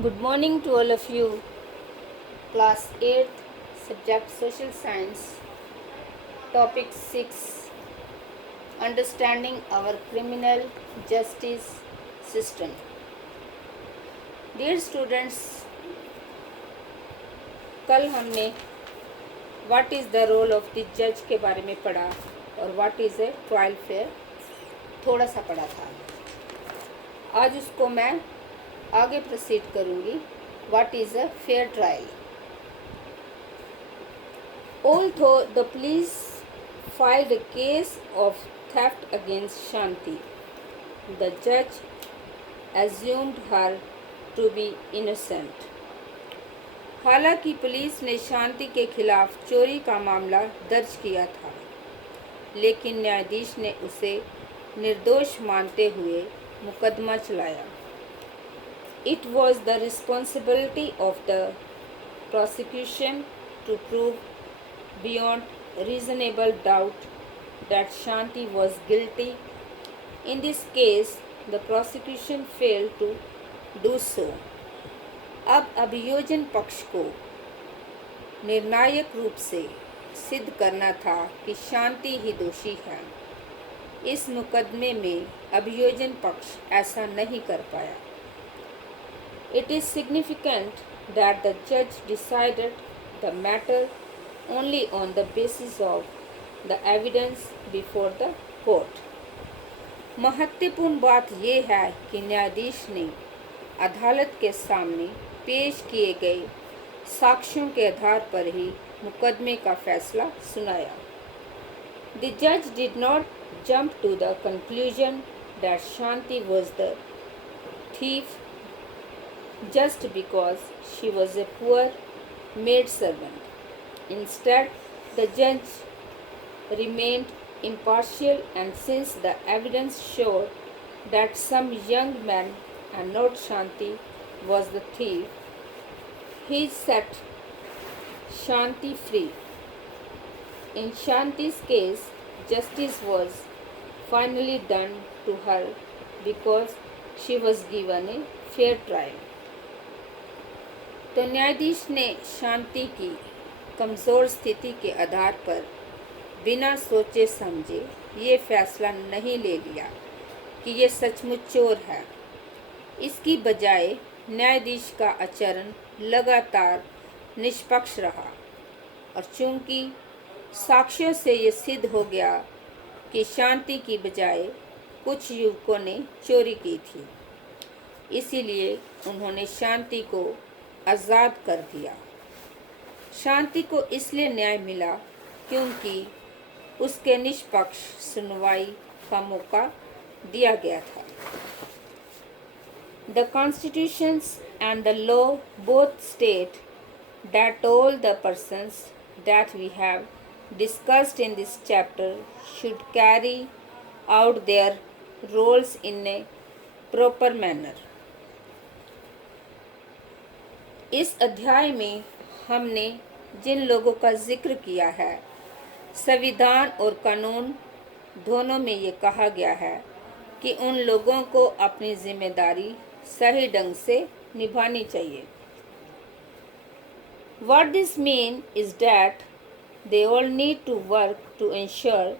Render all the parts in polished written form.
Good morning to all of you. Class 8th, subject Social Science, topic 6, Understanding our Criminal Justice System. Dear students, कल हमने what is the role of the जज के बारे में पढ़ा और what is a trial fair थोड़ा सा पढ़ा था। आज उसको मैं आगे प्रोसीड करूँगी। What is a fair trial? Although the police filed a case of theft against Shanti, the judge assumed her to be innocent. हालांकि पुलिस ने शांति के खिलाफ चोरी का मामला दर्ज किया था, लेकिन न्यायाधीश ने उसे निर्दोष मानते हुए मुकदमा चलाया। It was the responsibility of the prosecution to prove beyond reasonable doubt that Shanti was guilty. In this case, the prosecution failed to do so. अब अभियोजन पक्ष को निर्णायक रूप से सिद्ध करना था कि शांति ही दोषी है। इस मुकदमे में अभियोजन पक्ष ऐसा नहीं कर पाया। It is significant that the judge decided the matter only on the basis of the evidence before the court. महत्वपूर्ण बात यह है कि न्यायाधीश ने अदालत के सामने पेश किए गए साक्ष्यों के आधार पर ही मुकदमे का फैसला सुनाया। The judge did not jump to the conclusion that Shanti was the thief just because she was a poor maidservant. Instead, the judge remained impartial, and since the evidence showed that some young man and not Shanti was the thief, he set Shanti free. In Shanti's case, justice was finally done to her because she was given a fair trial. तो न्यायाधीश ने शांति की कमज़ोर स्थिति के आधार पर बिना सोचे समझे ये फैसला नहीं ले लिया कि ये सचमुच चोर है। इसकी बजाय न्यायाधीश का आचरण लगातार निष्पक्ष रहा और चूंकि साक्ष्यों से ये सिद्ध हो गया कि शांति की बजाय कुछ युवकों ने चोरी की थी, इसीलिए उन्होंने शांति को आज़ाद कर दिया। शांति को इसलिए न्याय मिला क्योंकि उसके निष्पक्ष सुनवाई का मौका दिया गया था। The constitutions and the law both state that all the persons that we have discussed in this chapter should carry out their roles in a proper manner. इस अध्याय में हमने जिन लोगों का जिक्र किया है, संविधान और कानून दोनों में ये कहा गया है कि उन लोगों को अपनी जिम्मेदारी सही ढंग से निभानी चाहिए। What this means is that they all need to work to ensure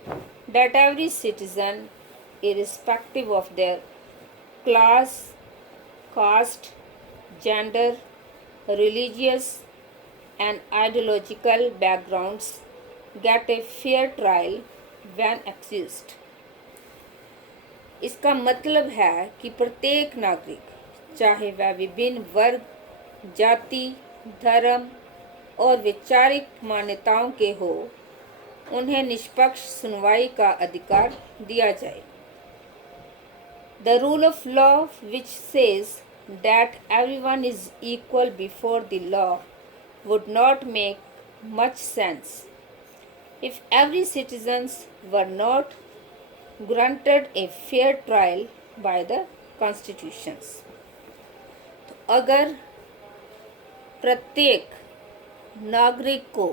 that every citizen, irrespective of their class, caste, gender, religious and ideological backgrounds get a fair trial when accused. इसका मतलब है कि प्रत्येक नागरिक, चाहे वह विभिन्न वर्ग, जाति, धर्म और वैचारिक मान्यताओं के हो, उन्हें निष्पक्ष सुनवाई का अधिकार दिया जाए। The rule of law, which says that everyone is equal before the law, would not make much sense if every citizens were not granted a fair trial by the constitutions. तो अगर प्रत्येक नागरिक को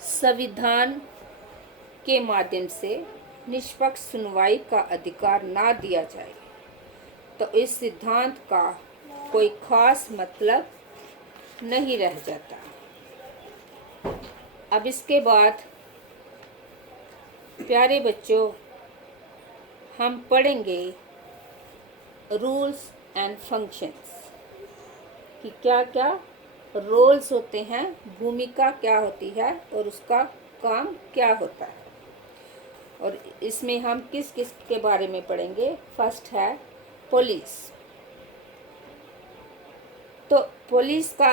संविधान के माध्यम से निष्पक्ष सुनवाई का अधिकार ना दिया जाए, तो इस सिद्धांत का कोई खास मतलब नहीं रह जाता। अब इसके बाद प्यारे बच्चों हम पढ़ेंगे रूल्स एंड फंक्शंस कि क्या क्या रोल्स होते हैं, भूमिका क्या होती है और उसका काम क्या होता है। और इसमें हम किस किस के बारे में पढ़ेंगे। फर्स्ट है पुलिस। तो पुलिस का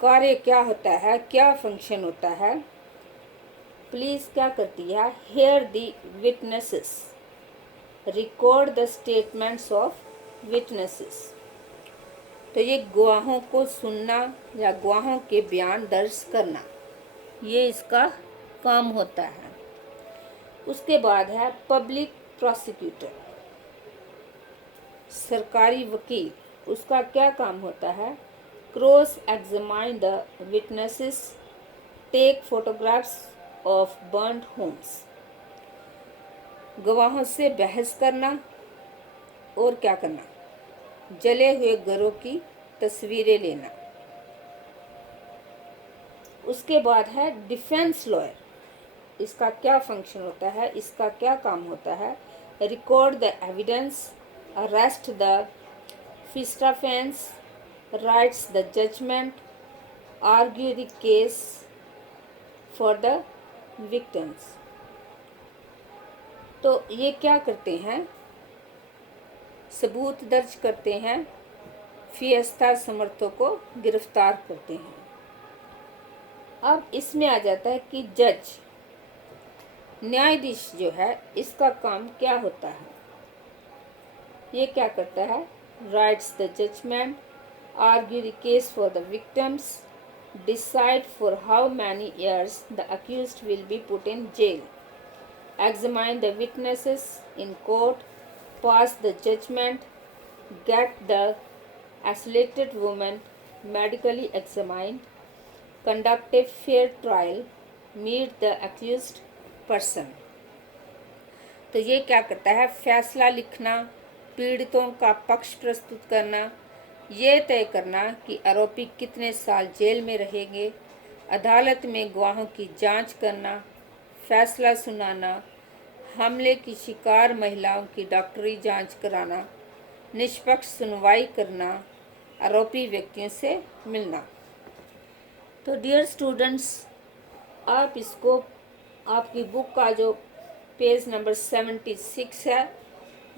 कार्य क्या होता है, क्या फंक्शन होता है। पुलिस क्या करती है, hear the witnesses, record the statements of witnesses. तो ये गवाहों को सुनना या गवाहों के बयान दर्ज करना, ये इसका काम होता है। उसके बाद है पब्लिक प्रोसिक्यूटर, सरकारी वकील। उसका क्या काम होता है, cross examine the witnesses, take photographs of burned homes. गवाहों से बहस करना और क्या करना, जले हुए घरों की तस्वीरें लेना। उसके बाद है डिफेंस लॉयर। इसका क्या फंक्शन होता है, इसका क्या काम होता है, record the evidence, arrest the फिस्टाफेंस, writes the judgment, argue the case for the victims. तो ये क्या करते हैं, सबूत दर्ज करते हैं, फियस्ता समर्थकों को गिरफ्तार करते हैं। अब इसमें आ जाता है कि जज, न्यायाधीश जो है, इसका काम क्या होता है। ये क्या करता है, writes the judgment, argue the case for the victims, decide for how many years the accused will be put in jail, examine the witnesses in court, pass the judgment, get the assaulted woman medically examined, conduct a fair trial, meet the accused person। तो ये क्या करता है, फैसला लिखना, पीड़ितों का पक्ष प्रस्तुत करना, ये तय करना कि आरोपी कितने साल जेल में रहेंगे, अदालत में गवाहों की जांच करना, फैसला सुनाना, हमले की शिकार महिलाओं की डॉक्टरी जांच कराना, निष्पक्ष सुनवाई करना, आरोपी व्यक्तियों से मिलना। तो डियर स्टूडेंट्स, आप इसको आपकी बुक का जो पेज नंबर 76 है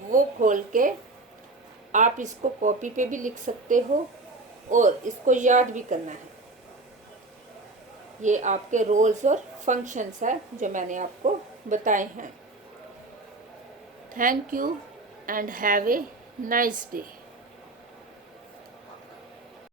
वो खोल के आप इसको कॉपी पे भी लिख सकते हो और इसको याद भी करना है। ये आपके रोल्स और फंक्शंस है जो मैंने आपको बताए हैं। Thank you and have a nice day.